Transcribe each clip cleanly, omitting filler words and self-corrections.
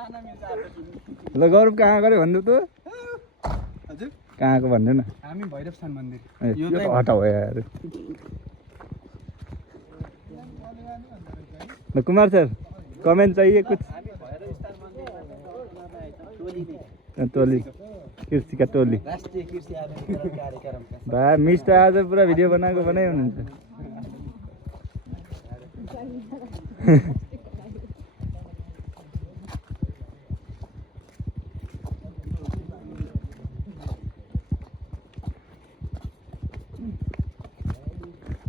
ल गौरव कहाँ गऱ्यो भन्नु त हजुर कहाँको भन्नु न हामी भैरव स्थान मन्दिर यो त हटाऊ यार ल कुमार सर कमेन्ट चाहिए कुछ टोली कृषिका टोली राष्ट्रिय कृषि आधुनिकीकरण कार्यक्रमका भा मिस त आज पुरा भिडियो बनाएको बनाइ हुनुहुन्छ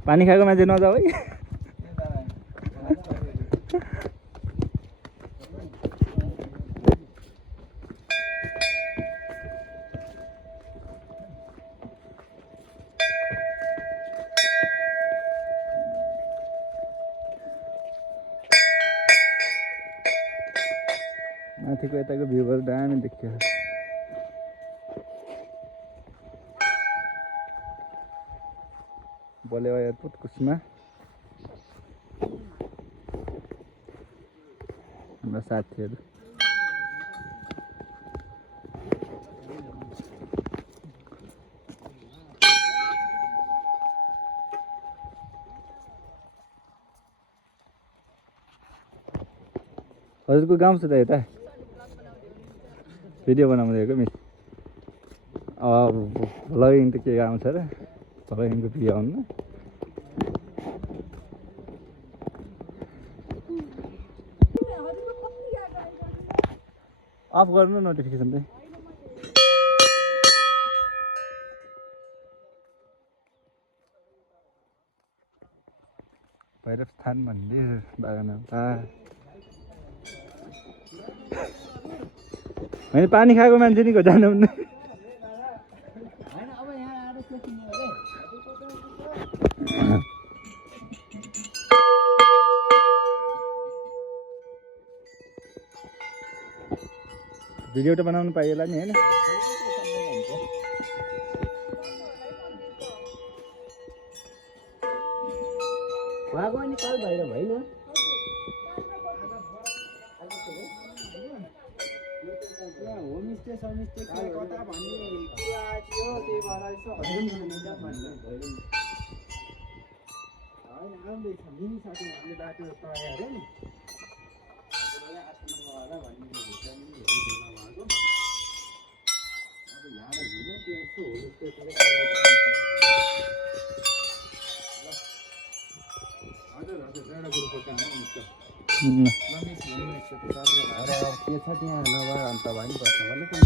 पानी खाएको मान्छे नजाऊ है माथिको यताको भ्यूहरू दामी देखियो बलेवा एयरपोर्ट कुसमा हाम्रा साथीहरू हजुरको गाउँ छ त यता भिडियो बनाउँदैको मिस भ्लगिङ त के आउँछ र भ्लगिङको भिडियो आउनु अफ गर्नु नोटिफिकेसन चाहिँ भैरव स्थान मन्दिर बागानपा होइन पानी खाएको मान्छे नि जानु हुन्न भिडियो त बनाउनु पाइएला नि होइन उहाँको अनि काल भैरव होइन होमस्टे समिस्टे कता भन्ने कुरा थियो त्यही भएर यसो होइन आउँदैछ मिलिसक्यो हामीले बाटो तयार अरे नि के छ त्यहाँ नभए अन्त भयो नि बस्नु